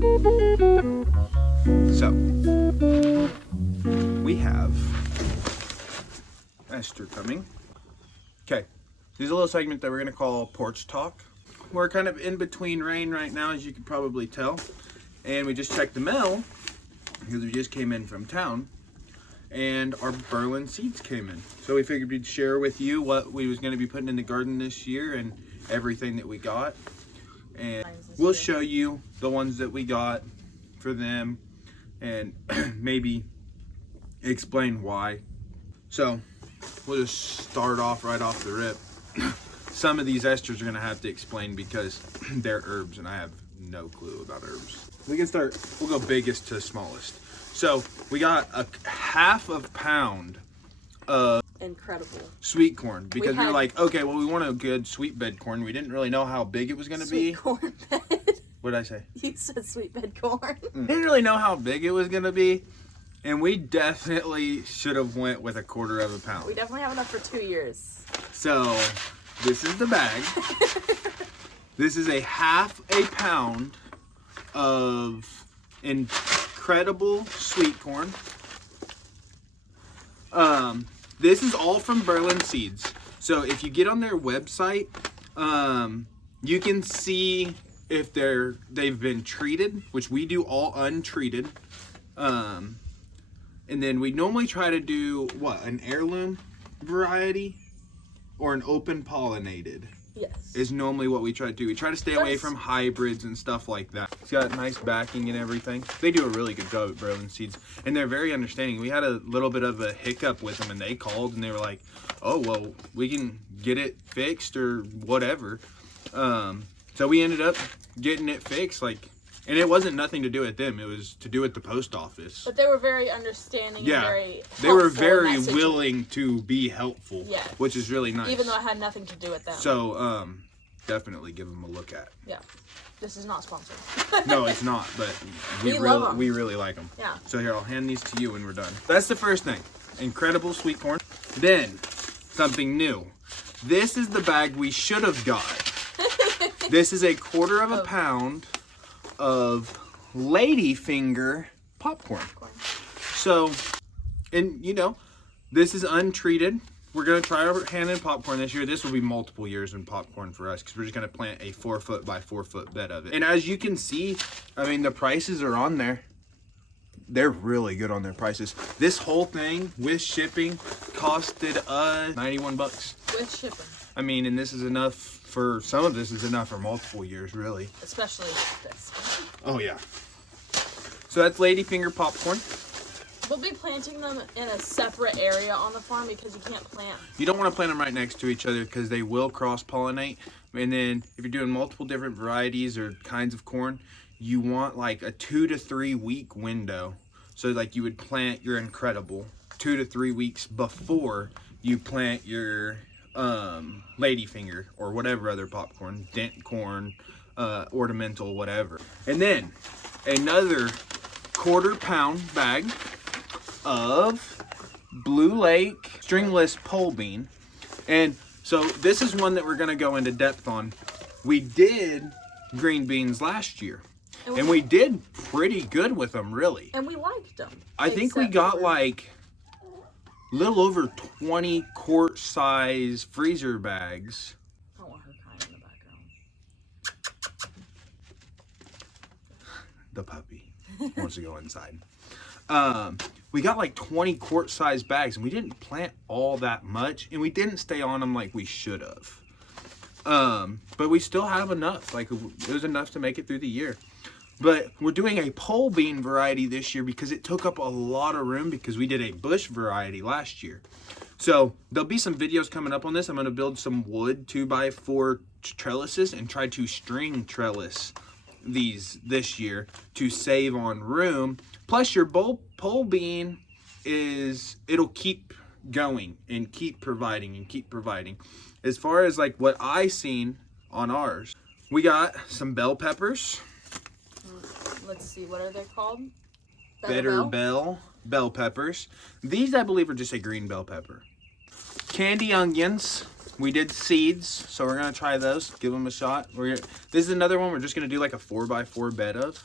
So, we have Esther coming. Okay, this is a little segment that we're gonna call Porch Talk. We're kind of in between rain right now, as you can probably tell. And we just checked the mail, because we just came in from town. And our Berlin seeds came in. So we figured we'd share with you what we was gonna be putting in the garden this year and everything that we got. And we'll show you the ones that we got for them and maybe explain why. So we'll just start off right off the rip. Some of these esters are gonna have to explain because they're herbs and I have no clue about herbs. We can start, we'll go biggest to smallest. So we got a half a pound of incredible sweet corn because we were like, okay, well, we want a good sweet bed corn. We didn't really know how big it was going to be. Sweet corn bed. What did I say? You said sweet bed corn. Didn't really know how big it was going to be. And we definitely should have went with a quarter of a pound. We definitely have enough for 2 years. So this is the bag. This is a half a pound of incredible sweet corn. This is all from Berlin Seeds. So if you get on their website, you can see if they've been treated, which we do all untreated. And then we normally try to do what, an heirloom variety or an open pollinated. Yes. Is normally what we try to do. We try to stay away from hybrids and stuff like that. It's got nice backing and everything. They do a really good job at Berlin Seeds, and they're very understanding. We had a little bit of a hiccup with them, and they called and they were like, "Oh, well, we can get it fixed or whatever." So we ended up getting it fixed, and it wasn't nothing to do with them. It was to do with the post office. But they were very understanding. Yeah, and very helpful. They were very willing to be helpful. Yeah, which is really nice. Even though it had nothing to do with them. So, definitely give them a look at. Yeah, this is not sponsored. No, it's not. But we really like them. Yeah. So here, I'll hand these to you when we're done. That's the first thing. Incredible sweet corn. Then something new. This is the bag we should have got. This is a quarter of a pound of ladyfinger popcorn. So, and you know, this is untreated. We're gonna try our hand in popcorn this year. This will be multiple years in popcorn for us because we're just gonna plant a 4 foot by 4 foot bed of it. And as you can see, I mean, the prices are on there. They're really good on their prices. This whole thing with shipping costed us 91 bucks. With shipping. I mean, and this is enough for, some of this is enough for multiple years, really. Especially this. Oh, yeah. So that's ladyfinger popcorn. We'll be planting them in a separate area on the farm because you can't plant. You don't want to plant them right next to each other because they will cross-pollinate. And then if you're doing multiple different varieties or kinds of corn, you want like a 2 to 3 week window. So like you would plant your incredible 2 to 3 weeks before you plant your ladyfinger or whatever other popcorn, dent corn, ornamental, whatever. And then another quarter pound bag of Blue Lake stringless pole bean. And so this is one that we're gonna go into depth on. We did green beans last year and we did pretty good with them, really. And we liked them. I think we got like a little over 20 quart size freezer bags. I want her crying in the background. The puppy wants to go inside. We got like 20 quart size bags and we didn't plant all that much and we didn't stay on them like we should have. But we still have enough, like it was enough to make it through the year. But we're doing a pole bean variety this year because it took up a lot of room because we did a bush variety last year. So there'll be some videos coming up on this. I'm going to build some wood 2x4 trellises and try to string trellis these this year to save on room. Plus your pole bean it'll keep going and keep providing and keep providing. As far as like what I seen on ours, we got some bell peppers. Let's see, what are they called? Better bell peppers. These I believe are just a green bell pepper. Candy onions. We did seeds, so we're gonna try those. Give them a shot. This is another one we're just gonna do like a 4x4 bed of.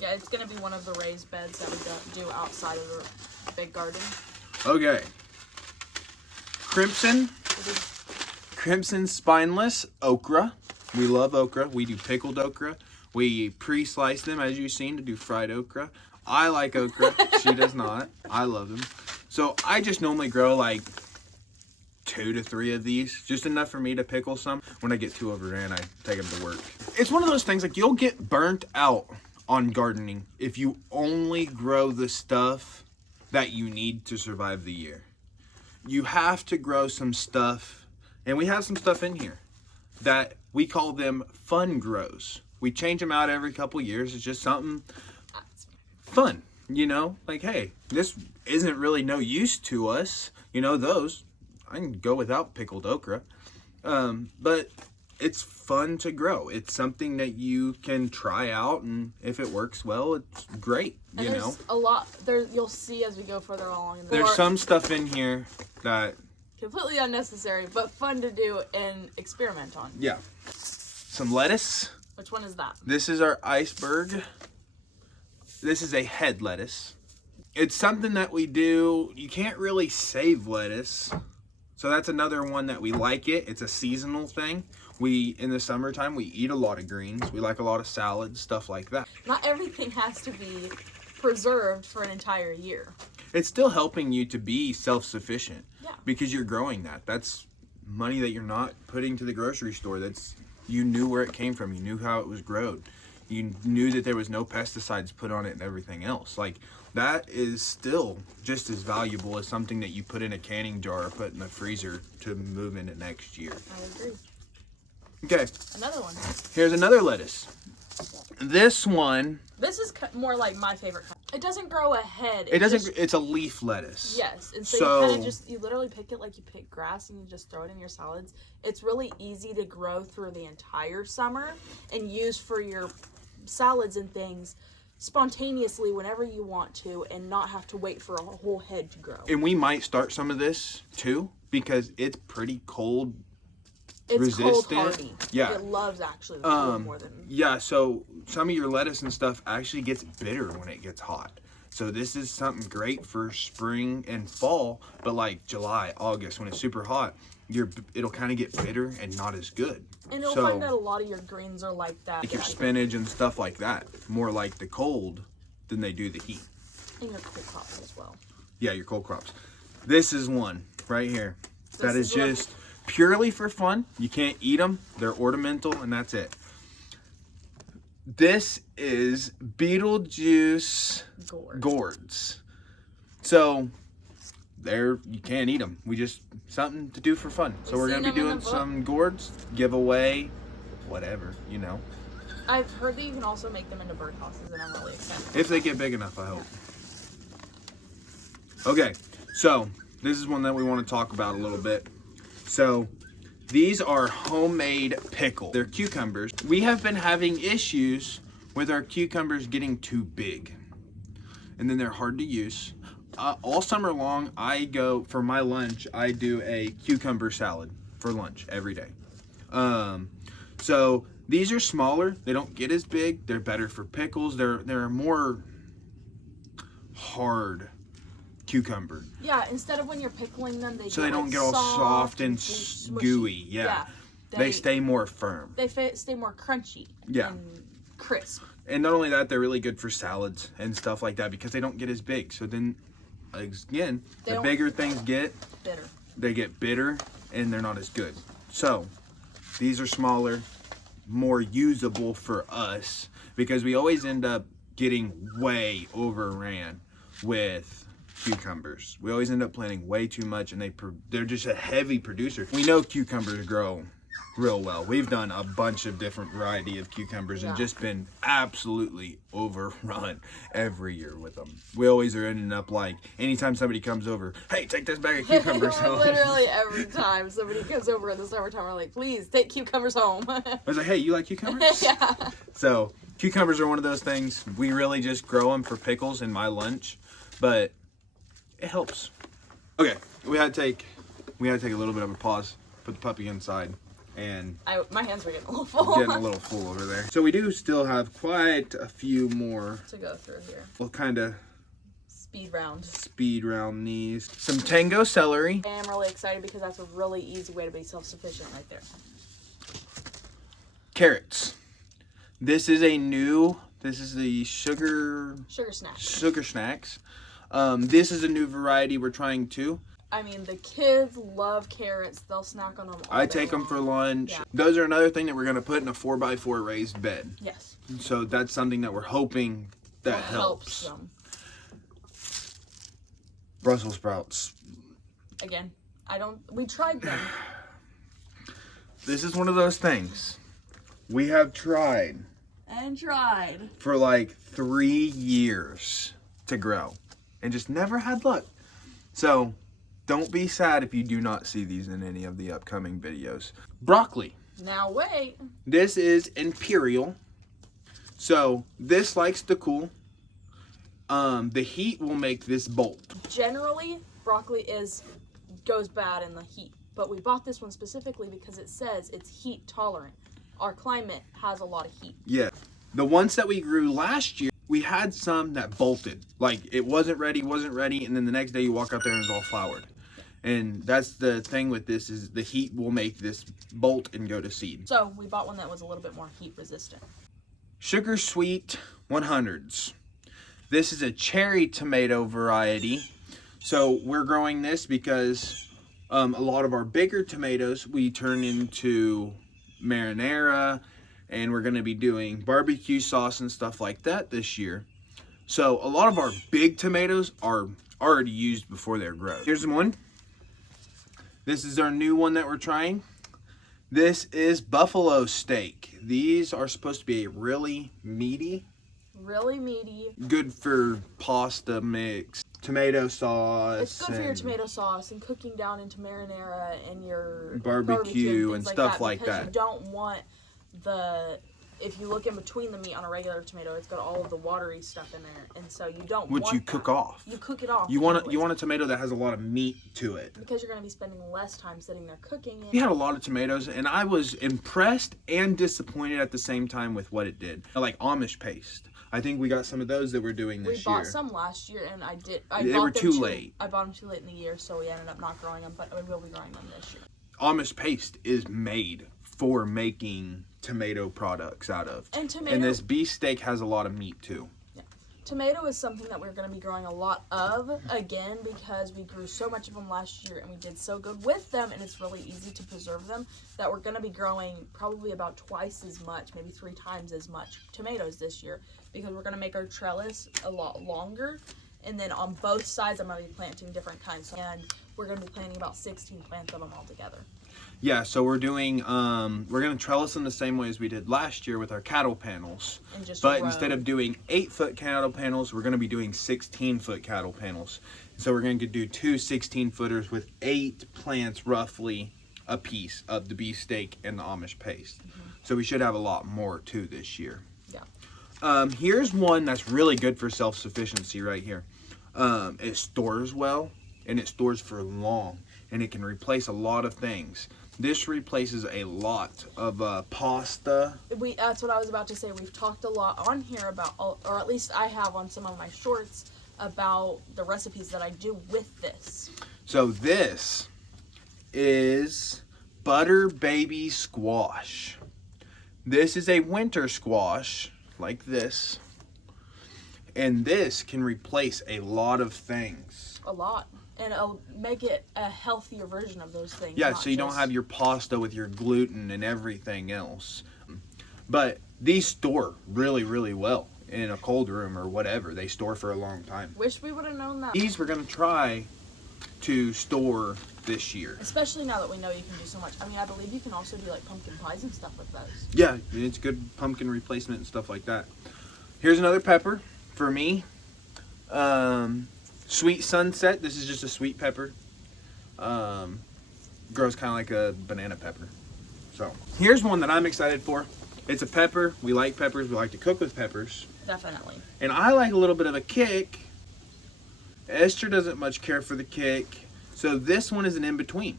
Yeah, it's gonna be one of the raised beds that we do outside of the big garden. Okay. Crimson spineless okra. We love okra. We do pickled okra. We pre-slice them, as you've seen, to do fried okra. I like okra. She does not. I love them. So I just normally grow like 2 to 3 of these, just enough for me to pickle some. When I get too overran, I take them to work. It's one of those things, like, you'll get burnt out on gardening if you only grow the stuff that you need to survive the year. You have to grow some stuff, and we have some stuff in here that we call them fun grows. We change them out every couple years. It's just something fun, you know, like, hey, this isn't really no use to us, you know. Those I can go without pickled okra, but it's fun to grow. It's something that you can try out, and if it works well, it's great, you and know. there's a lot there. You'll see as we go further along. There's some stuff in here that completely unnecessary, but fun to do and experiment on. Yeah. Some lettuce. Which one is that? This is our iceberg. This is a head lettuce. It's something that we do. You can't really save lettuce. So that's another one that we like it. It's a seasonal thing. In the summertime, we eat a lot of greens. We like a lot of salads, stuff like that. Not everything has to be preserved for an entire year. It's still helping you to be self-sufficient. Yeah. Because you're growing that. That's money that you're not putting to the grocery store. You knew where it came from. You knew how it was grown. You knew that there was no pesticides put on it and everything else. Like, that is still just as valuable as something that you put in a canning jar or put in the freezer to move into next year. I agree. Okay. Another one. Here's another lettuce. This one. This is more like my favorite kind. It doesn't grow a head. It's a leaf lettuce. Yes, and so you kind of you literally pick it like you pick grass and you just throw it in your salads. It's really easy to grow through the entire summer and use for your salads and things spontaneously whenever you want to, and not have to wait for a whole head to grow. And we might start some of this too, because it's pretty cold. It's resistant. cold hardy. Yeah. It loves actually the cold more than. Yeah, so some of your lettuce and stuff actually gets bitter when it gets hot. So this is something great for spring and fall, but like July, August, when it's super hot, it'll kind of get bitter and not as good. And you'll find that a lot of your greens are like that. Like your spinach and stuff like that, more like the cold than they do the heat. And your cold crops as well. Yeah, your cold crops. This is one right here. That is just purely for fun. You can't eat them. They're ornamental, and that's it. This is Beetlejuice gourds. So you can't eat them. We just something to do for fun. So we're gonna be doing some gourds, giveaway, whatever, you know. I've heard that you can also make them into birdhouses, and I'm really excited. If they get big enough, I hope. Okay, so this is one that we want to talk about a little bit. So these are homemade pickles. They're cucumbers. We have been having issues with our cucumbers getting too big, and then they're hard to use. All summer long, for my lunch, I do a cucumber salad for lunch every day. So these are smaller. They don't get as big. They're better for pickles. They're more hard cucumber. Yeah, instead of when you're pickling them, they don't get all soft and gooey. Yeah. They stay more firm. They stay more crunchy. Yeah. And crisp. And not only that, they're really good for salads and stuff like that because they don't get as big. So then, again, the bigger things get, they get bitter and they're not as good. So these are smaller, more usable for us because we always end up getting way overran with cucumbers. We always end up planting way too much, and they're just a heavy producer. We know cucumbers grow real well. We've done a bunch of different variety of cucumbers and just been absolutely overrun every year with them. We always are ending up like, anytime somebody comes over, hey, take this bag of cucumbers home. Literally every time somebody comes over in the summertime, we're like, please take cucumbers home. I was like, hey, you like cucumbers? Yeah. So cucumbers are one of those things. We really just grow them for pickles in my lunch, but it helps. Okay, we had to take a little bit of a pause, put the puppy inside. And my hands were getting a little full. Getting a little full over there. So we do still have quite a few more to go through here. We'll kind of speed round these. Some tango celery. And I'm really excited because that's a really easy way to be self-sufficient right there. Carrots. This is the sugar snacks. This is a new variety we're trying too. I mean, the kids love carrots. They'll snack on them all I day take them long. for lunch. Yeah. Those are another thing that we're going to put in a 4x4 raised bed. Yes. So that's something that we're hoping that helps. Them. Brussels sprouts. Again, we tried them. This is one of those things we have tried. And tried. For like 3 years to grow. And just never had luck. So, don't be sad if you do not see these in any of the upcoming videos. Broccoli. Now wait. This is Imperial. So, this likes to cool. The heat will make this bolt. Generally, broccoli goes bad in the heat. But we bought this one specifically because it says it's heat tolerant. Our climate has a lot of heat. Yeah. The ones that we grew last year, we had some that bolted. Like, it wasn't ready, and then the next day you walk out there and it's all flowered. And that's the thing with this, is the heat will make this bolt and go to seed. So, we bought one that was a little bit more heat resistant. Sugar Sweet 100s. This is a cherry tomato variety. So, we're growing this because a lot of our bigger tomatoes we turn into marinara, and we're going to be doing barbecue sauce and stuff like that this year. So a lot of our big tomatoes are already used before they're grown. Here's one. This is our new one that we're trying. This is buffalo steak. These are supposed to be really meaty. Really meaty. Good for pasta mix, tomato sauce. It's good for your tomato sauce and cooking down into marinara and your barbecue and stuff like that. Because you don't want if you look in between the meat on a regular tomato, it's got all of the watery stuff in there, and so you don't want you cook off. You cook it off. You want a tomato that has a lot of meat to it. Because you're going to be spending less time sitting there cooking it. We had a lot of tomatoes, and I was impressed and disappointed at the same time with what it did. Like Amish paste. I think we got some of those that we're doing this year. We bought some last year, and they were too late. I bought them too late in the year, so we ended up not growing them, but we will be growing them this year. Amish paste is made for making tomato products out of. And this beef steak has a lot of meat too. Yeah. Tomato is something that we're going to be growing a lot of, again, because we grew so much of them last year and we did so good with them, and it's really easy to preserve them, that we're going to be growing probably about twice as much, maybe 3 times as much tomatoes this year, because we're going to make our trellis a lot longer. And then on both sides, I'm going to be planting different kinds. And we're going to be planting about 16 plants of them all together. Yeah, so we're doing, we're going to trellis them the same way as we did last year with our cattle panels. But instead of doing 8-foot cattle panels, we're going to be doing 16-foot cattle panels. So we're going to do 2 16-footers with 8 plants roughly a piece of the beef steak and the Amish paste. Mm-hmm. So we should have a lot more too this year. Yeah. Here's one that's really good for self-sufficiency right here. It stores well, and it stores for long, and it can replace a lot of things. This replaces a lot of pasta. That's what I was about to say. We've talked a lot on here about, or at least I have on some of my shorts, about the recipes that I do with this. So this is butter baby squash. This is a winter squash like this. And this can replace a lot of things. A lot. And make it a healthier version of those things. Yeah, so you don't have your pasta with your gluten and everything else. But these store really, really well in a cold room or whatever. They store for a long time. Wish we would have known that. These we're going to try to store this year. Especially now that we know you can do so much. I mean, I believe you can also do like pumpkin pies and stuff with those. Yeah, it's good pumpkin replacement and stuff like that. Here's another pepper for me. Sweet Sunset. This is just a sweet pepper. Grows kind of like a banana pepper. So here's one that I'm excited for. It's a pepper. We like peppers. We like to cook with peppers. Definitely. And I like a little bit of a kick. Esther doesn't much care for the kick. So this one is an in-between.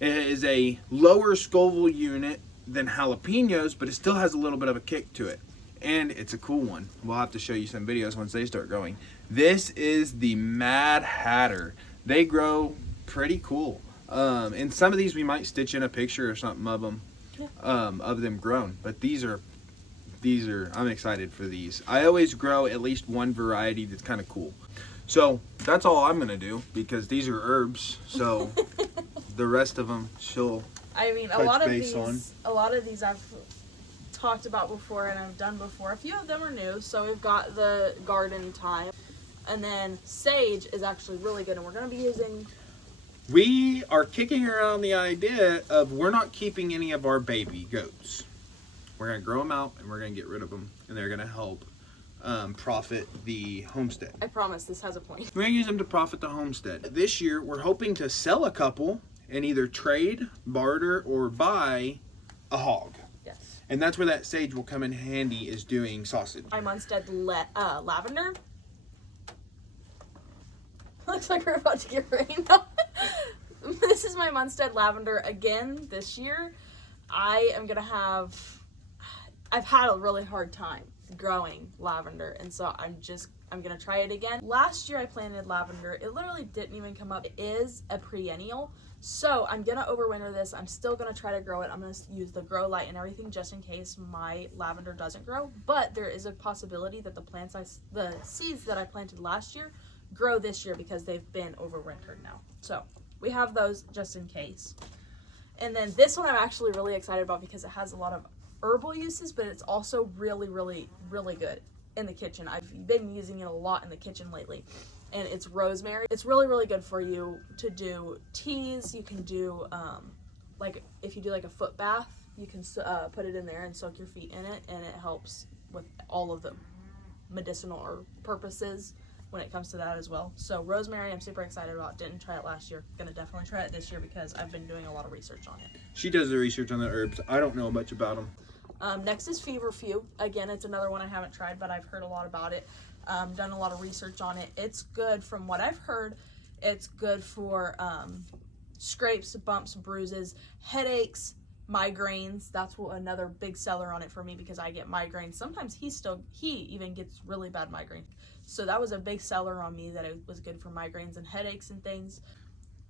It is a lower Scoville unit than jalapenos, but it still has a little bit of a kick to it. And it's a cool one. We'll have to show you some videos once they start growing. This is the Mad Hatter. They grow pretty cool. And some of these we might stitch in a picture or something of them, of them grown. But these are, I'm excited for these. I always grow at least one variety that's kind of cool. So that's all I'm gonna do because these are herbs. So the rest of them she'll. I mean, a lot of these I've talked about before and I've done before. A few of them are new. So we've got the garden thyme, and then sage is actually really good, and we're gonna be using. We are kicking around the idea of we're not keeping any of our baby goats. We're gonna grow them out and we're gonna get rid of them, and they're gonna help profit the homestead. I promise this has a point. We're gonna use them to profit the homestead. This year we're hoping to sell a couple and either trade, barter, or buy a hog. Yes. And that's where that sage will come in handy, is doing sausage. My Munstead lavender. Looks like we're about to get rain. This is my Munstead lavender again this year. I've had a really hard time growing lavender, and so I'm gonna try it again. Last year I planted lavender. It literally didn't even come up. It is a perennial, so I'm gonna overwinter this. I'm still gonna try to grow it. I'm gonna use the grow light and everything just in case my lavender doesn't grow, but there is a possibility that the seeds that I planted last year grow this year because they've been overwintered now. So we have those just in case. And then this one I'm actually really excited about because it has a lot of herbal uses, but it's also really, really, really good in the kitchen. I've been using it a lot in the kitchen lately, and it's rosemary. It's really, really good for you to do teas. You can do like if you do like a foot bath, you can put it in there and soak your feet in it, and it helps with all of the medicinal purposes when it comes to that as well. So rosemary I'm super excited about. Didn't try it last year. Gonna definitely try it this year because I've been doing a lot of research on it. She does the research on the herbs. I don't know much about them. Next is feverfew. Again, it's another one I haven't tried, but I've heard a lot about it. Done a lot of research on it. It's good from what I've heard. It's good for scrapes, bumps, bruises, headaches, migraines. That's another big seller on it for me because I get migraines. Sometimes he even gets really bad migraines. So that was a big seller on me, that it was good for migraines and headaches and things.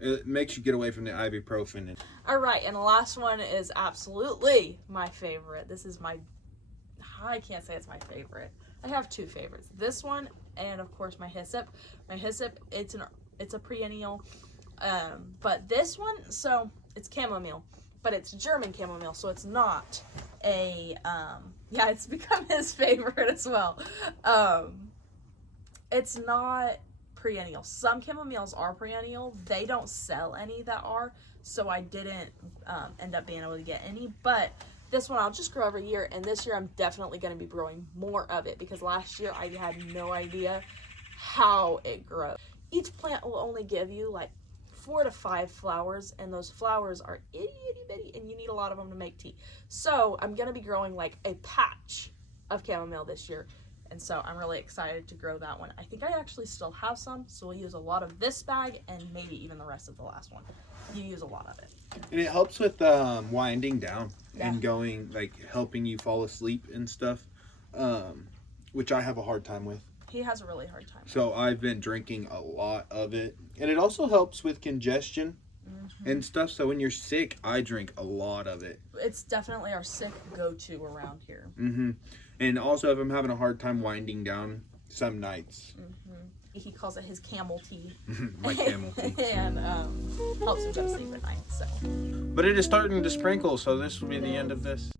It makes you get away from the ibuprofen. All right, and the last one is absolutely my favorite. This is I can't say it's my favorite. I have two favorites. This one and of course my hyssop. My hyssop, it's a perennial. But this one, so it's chamomile, but it's German chamomile, so it's not a it's become his favorite as well. It's not perennial. Some chamomiles are perennial. They don't sell any that are, so I didn't end up being able to get any, but this one I'll just grow every year, and this year I'm definitely going to be growing more of it because last year I had no idea how it grows. Each plant will only give you like 4 to 5 flowers, and those flowers are itty bitty, and you need a lot of them to make tea. So I'm going to be growing like a patch of chamomile this year. And so I'm really excited to grow that one. I think I actually still have some, so we'll use a lot of this bag and maybe even the rest of the last one. You use a lot of it. And it helps with winding down and going, like helping you fall asleep and stuff, which I have a hard time with. He has a really hard time. So I've been drinking a lot of it. And it also helps with congestion and stuff. So when you're sick, I drink a lot of it. It's definitely our sick go-to around here. And also if I'm having a hard time winding down some nights. He calls it his camel tea. My camel tea. And helps him go to sleep at night. So. But it is starting to sprinkle, so this will be the end of this.